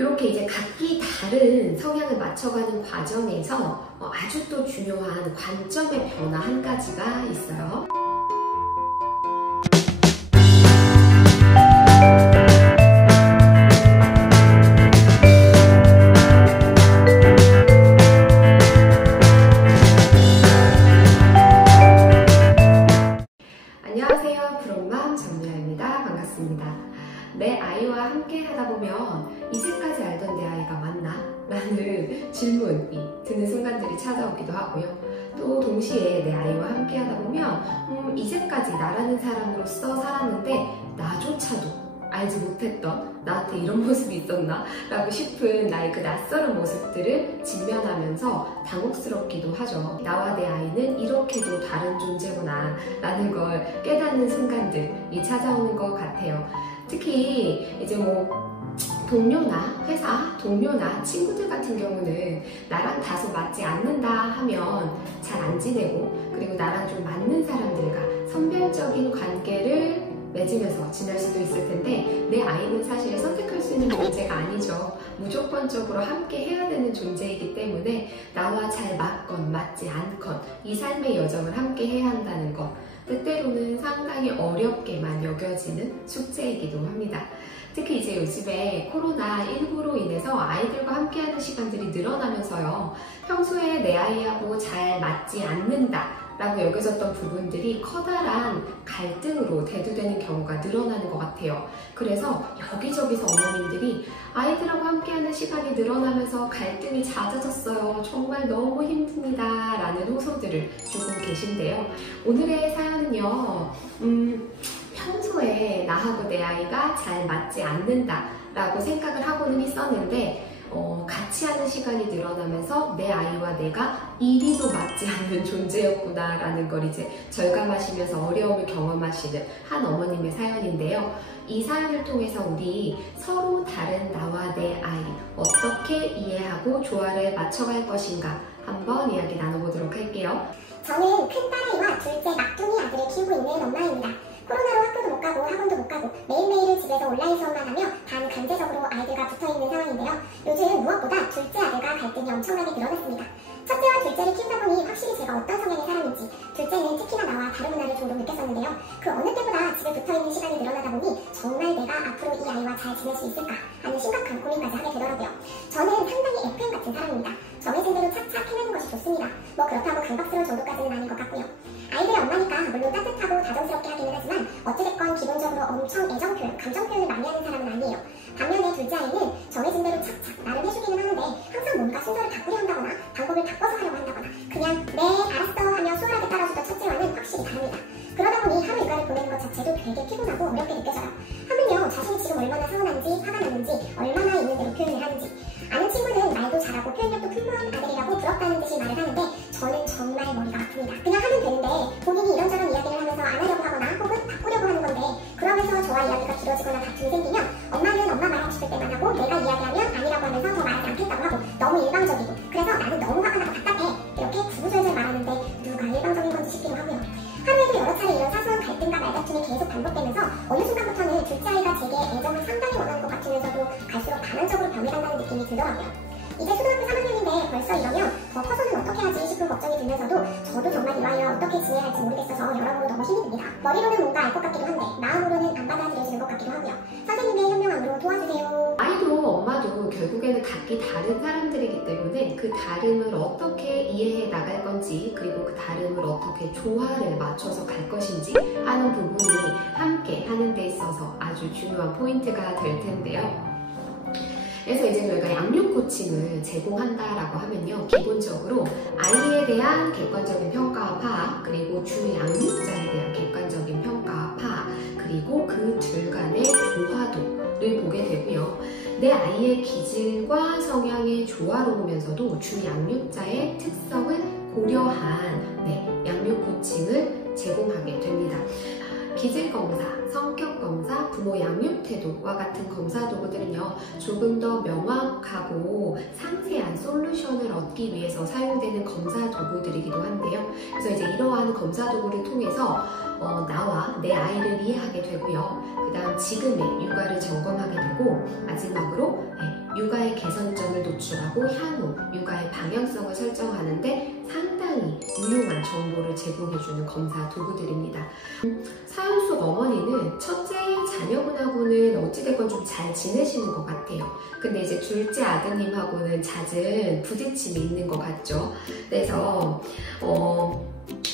이렇게 이제 각기 다른 성향을 맞춰가는 과정에서 아주 또 중요한 관점의 변화 한 가지가 있어요. 안녕하세요. 푸른맘 정미아입니다. 반갑습니다. 내 아이와 함께 하다 보면 이제까지 알던 내 아이가 맞나? 라는 질문이 드는 순간들이 찾아오기도 하고요. 또 동시에 내 아이와 함께 하다 보면 이제까지 나라는 사람으로서 살았는데 나조차도 알지 못했던 나한테 이런 모습이 있었나? 라고 싶은 나의 그 낯설은 모습들을 직면하면서 당혹스럽기도 하죠. 나와 내 아이는 이렇게도 다른 존재구나 라는 걸 깨닫는 순간들이 찾아오는 것 같아요. 특히 이제 동료나 회사 동료나 친구들 같은 경우는 나랑 다소 맞지 않는다 하면 잘 안 지내고, 그리고 나랑 좀 맞는 사람들과 선별적인 관계를 맺으면서 지낼 수도 있을 텐데, 내 아이는 사실 선택할 수 있는 존재가 아니죠. 무조건적으로 함께 해야 되는 존재이기 때문에 나와 잘 맞건 맞지 않건 이 삶의 여정을 함께 해야 한다는 것, 때때로는 상당히 어렵게만 여겨지는 숙제이기도 합니다. 특히 이제 요즘에 코로나19로 인해서 아이들과 함께하는 시간들이 늘어나면서요, 평소에 내 아이하고 잘 맞지 않는다 라고 여겨졌던 부분들이 커다란 갈등으로 대두되는 경우가 늘어나는 것 같아요. 그래서 여기저기서 어머님들이 아이들하고 함께하는 시간이 늘어나면서 갈등이 잦아졌어요. 정말 너무 힘듭니다. 라는 호소들을 주고 계신데요. 오늘의 사연은요, 평소에 나하고 내 아이가 잘 맞지 않는다 라고 생각을 하고는 있었는데, 같이 하는 시간이 늘어나면서 내 아이와 내가 이리도 맞지 않는 존재였구나 라는 걸 이제 절감하시면서 어려움을 경험하시는 한 어머님의 사연인데요. 이 사연을 통해서 우리 서로 다른 나와 내 아이 어떻게 이해하고 조화를 맞춰갈 것인가 한번 이야기 나눠보도록 할게요. 저는 큰딸아이와 둘째 막둥이 아들을 키우고 있는 엄마입니다. 코로나로 학교도 못 가고 학원도 못 가고 매일매일 집에서 온라인 수업만 하며 단 강제적으로 아이들과 붙어있는 상황인데요. 요즘 무엇보다 둘째 아들과 갈등이 엄청나게 늘어났습니다. 첫째와 둘째를 키우다 보니 확실히 제가 어떤 성향의 사람인지, 둘째는 특히나 나와 다른 문화를 종종 느꼈었는데요. 그 어느 때보다 집에 붙어있는 시간이 늘어나다 보니 정말 내가 앞으로 이 아이와 잘 지낼 수 있을까 하는 심각한 고민까지 하게 되더라고요. 저는 상당히 FM 같은 사람입니다. 정해진 대로 착착 해내는 것이 좋습니다. 그렇다고 강박스러운 정도까지는 아닌 것 같고요. 아이들의 엄마니까 물론 따뜻하고 다정스럽게 하기는 하지만 어찌됐건 기본적으로 엄청 애정 표현, 감정 표현을 많이 하는 사람은 아니에요. 반면에 둘째 아이는 정해진 대로 착착 나름 해주기는 하는데 항상 뭔가 순서를 바꾸려 한다거나 방법을 바꿔서 하려고 한다거나 그냥 네 알았어 하며 수월하게 따라주던 첫째와는 확실히 다릅니다. 그러다 보니 하루 일과를 보내는 것 자체도 되게 피곤하고 어렵게 느껴져요. 하물며 자신이 지금 얼마나 서운한지 화가 났는지 얼마나 있는 대로 표현을 하는지. 아는 친구는 말도 잘하고 표현력도 풍부한 아들이라고 부럽다는 듯이 말을 하는데 저는 정말 머리가 아픕니다. 그냥 하면 되는데 본인이 이런저런 이야기를 하면서 안 하려고 하거나 혹은 바꾸려고 하는 건데, 그러면서 저와 이야기가 길어지거나 다툼이 생기면 엄마는 엄마 말하고 싶을 때만 하고 내가 이야기하면 아니라고 하면서 더 말하지 않겠다고 하고 너무 일방적이고, 그래서 나는 너무 화가 나고 답답해 이렇게 구구절절 말하는데 누가 일방적인 건지 싶기도 하고요. 하루에도 여러 차례 이런 사소한 갈등과 말다툼이 계속 반복되면서 어느 순간부터는 둘째 아이가 제게 애정을 상당히 원하는 것 같으면서도 갈수록 반항적으로 변해간다는 느낌이 들더라고요. 이제 초등학교 3학년인데 벌써 이러면 더 커서는 어떻게 하지 싶은 걱정이 들면서도 저도 정말 이 아이와 어떻게 지내야 할지 모르겠어서 여러모로 너무 힘이 듭니다. 머리로는 뭔가 알 것 같기도 한데 마음으로는 안 받아들여지는 것 같기도 하고요. 선생님의 현명함으로 도와주세요. 아이도 엄마도 결국에는 각기 다른 사람들이기 때문에 그 다름을 어떻게 이해해 나갈 건지, 그리고 그 다름을 어떻게 조화를 맞춰서 갈 것인지 하는 부분이 함께 하는 데 있어서 아주 중요한 포인트가 될 텐데요. 그래서 이제 저희가 양육 코칭을 제공한다라고 하면요, 기본적으로 아이에 대한 객관적인 평가와 파악, 그리고 주 양육자에 대한 객관적인 평가와 파악, 그리고 그 둘 간의 조화도를 보게 되고요. 내 아이의 기질과 성향의 조화로우면서도 주 양육자의 특성을 고려한 양육 코칭을 제공하게 됩니다. 기질검사, 성격검사, 부모 양육 태도와 같은 검사 도구들은요, 조금 더 명확하고 상세한 솔루션을 얻기 위해서 사용되는 검사 도구들이기도 한데요. 그래서 이제 이러한 검사 도구를 통해서 나와 내 아이를 이해하게 되고요. 그 다음 지금의 육아를 점검하게 되고, 마지막으로 육아 제출하고 향후 육아의 방향성을 설정하는데 상당히 유용한 정보를 제공해주는 검사 도구들입니다. 사연 속 어머니는 첫째 자녀분하고는 어찌됐건 좀 잘 지내시는 것 같아요. 근데 이제 둘째 아드님하고는 잦은 부딪힘이 있는 것 같죠. 그래서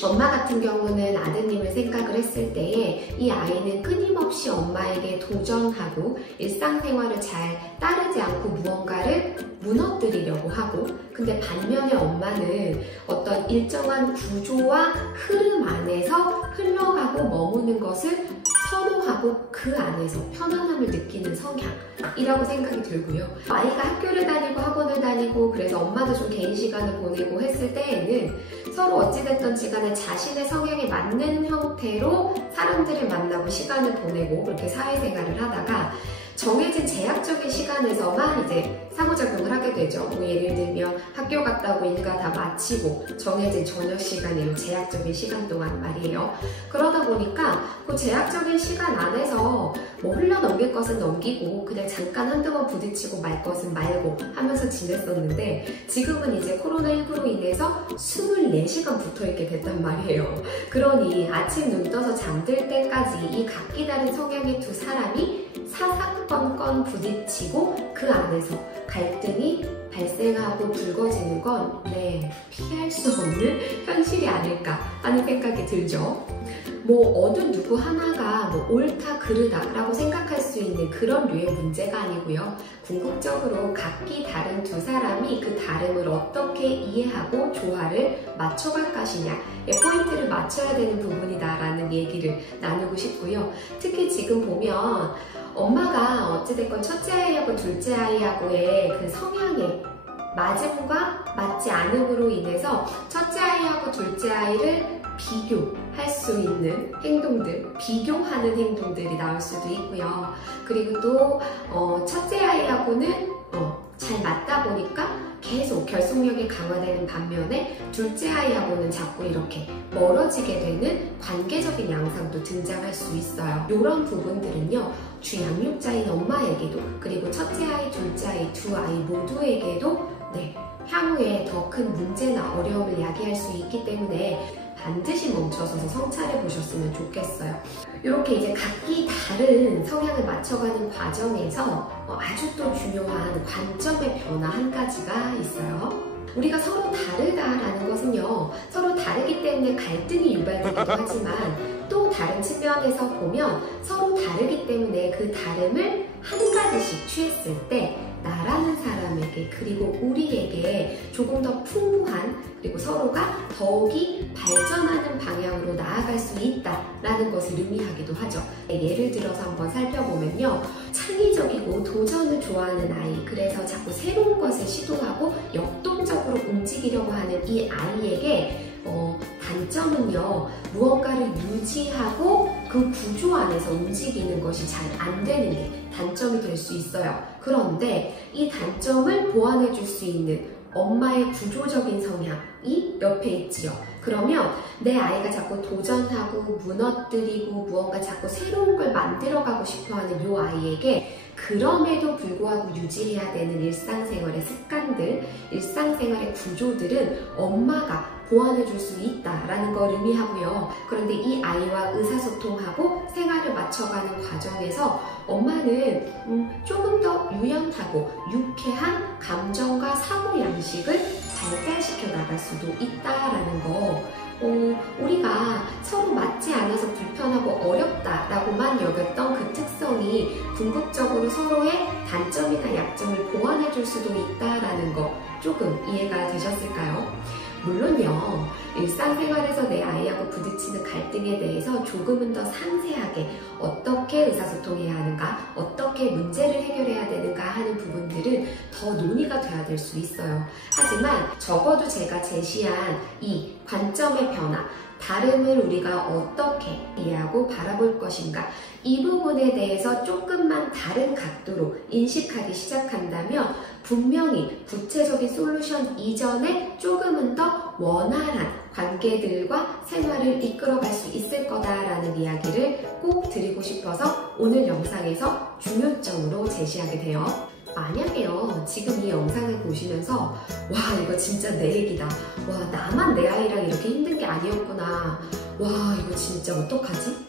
엄마 같은 경우는 아드님을 생각을 했을 때에 이 아이는 끊임없이 엄마에게 도전하고 일상생활을 잘 따르지 않고 무언가를 무너뜨리려고 하고, 근데 반면에 엄마는 어떤 일정한 구조와 흐름 안에서 흘러가고 머무는 것을 선호하고 그 안에서 편안함을 느끼는 성향이라고 생각이 들고요. 아이가 학교를 다니고 학원을 다니고 그래서 엄마도 좀 개인 시간을 보내고 했을 때에는 서로 어찌됐든 간에 자신의 성향에 맞는 형태로 사람들을 만나고 시간을 보내고 그렇게 사회생활을 하다가 정해진 제약적인 시간에서만 이제 상호작용을 하게 되죠. 뭐 예를 들면 학교 갔다 오고 일과 다 마치고 정해진 저녁 시간이로 제약적인 시간 동안 말이에요. 그러다 보니까 그 제약적인 시간 안에서 뭐 흘러넘길 것은 넘기고 그냥 잠깐 한두 번 부딪히고 말 것은 말고 하면서 지냈었는데, 지금은 이제 코로나19로 인해서 24시간 붙어있게 됐단 말이에요. 그러니 아침 눈 떠서 잠들 때까지 이 각기 다른 성향의 두 사람이 사사건건 부딪히고 그 안에서 갈등이 발생하고 불거지는 건 피할 수 없는 현실이 아닐까 하는 생각이 들죠. 뭐 어느 누구 하나가 뭐 옳다 그르다 라고 생각할 수 있는 그런 류의 문제가 아니고요. 궁극적으로 각기 다른 두 사람이 그 다름을 어떻게 이해하고 조화를 맞춰갈 것이냐에 포인트를 맞춰야 되는 부분이다 라는 얘기를 나누고 싶고요. 특히 지금 보면 엄마가 어찌됐건 첫째 아이하고 둘째 아이하고의 그 성향의 맞음과 맞지 않음으로 인해서 첫째 아이하고 둘째 아이를 비교할 수 있는 행동들, 비교하는 행동들이 나올 수도 있고요. 그리고 또 첫째 아이하고는 잘 맞다 보니까 계속 결속력이 강화되는 반면에 둘째 아이하고는 자꾸 이렇게 멀어지게 되는 관계적인 양상도 등장할 수 있어요. 이런 부분들은요, 주 양육자인 엄마에게도 그리고 첫째 아이, 둘째 아이, 두 아이 모두에게도 향후에 더 큰 문제나 어려움을 야기할 수 있기 때문에 반드시 멈춰서서 성찰해 보셨으면 좋겠어요. 이렇게 이제 각기 다른 성향을 맞춰가는 과정에서 아주 또 중요한 관점의 변화 한 가지가 있어요. 우리가 서로 다르다라는 것은요, 서로 다르기 때문에 갈등이 유발되기도 하지만 또 다른 측면에서 보면 서로 다르기 때문에 그 다름을 한 가지씩 취했을 때 나라는 사람에게 그리고 우리에게 조금 더 풍부한 그리고 서로가 더욱이 발전하는 방향으로 나아갈 수 있다라는 것을 의미하기도 하죠. 예를 들어서 한번 살펴보면요, 창의적이고 도전을 좋아하는 아이, 그래서 자꾸 새로운 것을 시도하고 역동적으로 움직이려고 하는 이 아이에게 단점은요, 무언가를 유지하고 그 구조 안에서 움직이는 것이 잘 안 되는 게 단점이 될 수 있어요. 그런데 이 단점을 보완해 줄 수 있는 엄마의 구조적인 성향이 옆에 있지요. 그러면 내 아이가 자꾸 도전하고 무너뜨리고 무언가 자꾸 새로운 걸 만들어가고 싶어하는 이 아이에게 그럼에도 불구하고 유지해야 되는 일상생활의 습관들, 일상생활의 구조들은 엄마가 보완해 줄 수 있다라는 걸 의미하고요. 그런데 이 아이와 의사소통하고 생활을 맞춰가는 과정에서 엄마는 조금 더 유연하고 유쾌한 감정과 사고 양식을 발달시켜 나갈 수도 있다라는 거. 우리가 서로 맞지 않아서 불편하고 어렵다라고만 여겼던 그 특성이 궁극적으로 서로의 단점이나 약점을 보완해 줄 수도 있다라는 거 조금 이해가 되셨을까요? 물론요, 일상생활에서 내 아이하고 부딪히는 갈등에 대해서 조금은 더 상세하게 어떻게 의사소통해야 하는가, 어떻게 문제를 해결해야 되는가 하는 부분들은 더 논의가 돼야 될 수 있어요. 하지만 적어도 제가 제시한 이 관점의 변화, 다름을 우리가 어떻게 이해하고 바라볼 것인가, 이 부분에 대해서 조금만 다른 각도로 인식하기 시작한다면 분명히 구체적인 솔루션 이전에 조금은 더 원활한 관계들과 생활을 이끌어갈 수 있을 거다라는 이야기를 꼭 드리고 싶어서 오늘 영상에서 중요점으로 제시하게 돼요. 만약에요, 지금 이 영상을 보시면서 와, 이거 진짜 내 얘기다. 와, 나만 내 아이랑 이렇게 힘든 게 아니었구나. 와, 이거 진짜 어떡하지?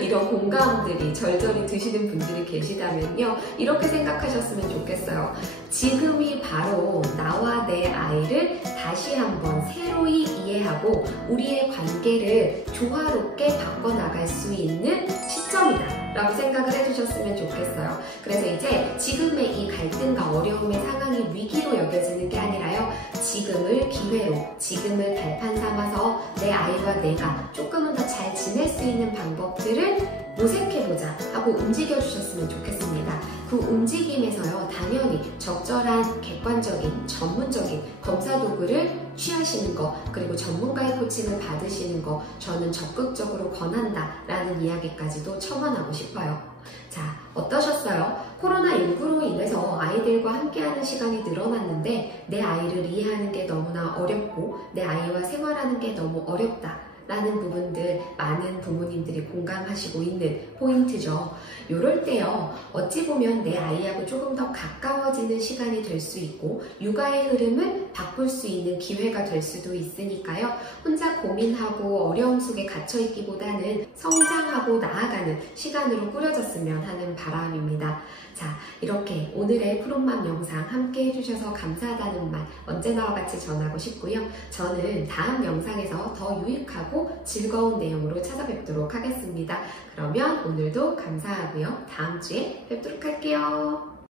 이런 공감들이 절절히 드시는 분들이 계시다면요, 이렇게 생각하셨으면 좋겠어요. 지금이 바로 나와 내 아이를 다시 한번 새로이 이해하고 우리의 관계를 조화롭게 바꿔나갈 수 있는 시점이다 라고 생각을 해주셨으면 좋겠어요. 그래서 이제 지금의 이 갈등과 어려움의 상황이 위기로 여겨지는 게 아니라요, 지금을 기회로, 지금을 발판 삼아서 내 아이와 내가 조금은 더 잘 지낼 수 있는 방법들을 모색해보자 하고 움직여주셨으면 좋겠습니다. 그 움직임에서요, 당연히 적절한 객관적인 전문적인 검사 도구를 취하시는 거, 그리고 전문가의 코칭을 받으시는 거 저는 적극적으로 권한다 라는 이야기까지도 첨언하고 싶어요. 자, 어떠셨어요? 코로나19로 인해서 아이들과 함께하는 시간이 늘어났는데 내 아이를 이해하는 게 너무나 어렵고 내 아이와 생활하는 게 너무 어렵다 라는 부분들 많은 부모님들이 공감하시고 있는 포인트죠. 요럴 때요, 어찌 보면 내 아이하고 조금 더 가까워지는 시간이 될 수 있고 육아의 흐름을 바꿀 수 있는 기회가 될 수도 있으니까요, 혼자 고민하고 어려움 속에 갇혀있기보다는 성장하고 나아가는 시간으로 꾸려졌으면 하는 바람입니다. 자, 이렇게 오늘의 푸른맘 영상 함께 해주셔서 감사하다는 말 언제나와 같이 전하고 싶고요. 저는 다음 영상에서 더 유익하고 즐거운 내용으로 찾아뵙도록 하겠습니다. 그러면 오늘도 감사하고요. 다음 주에 뵙도록 할게요.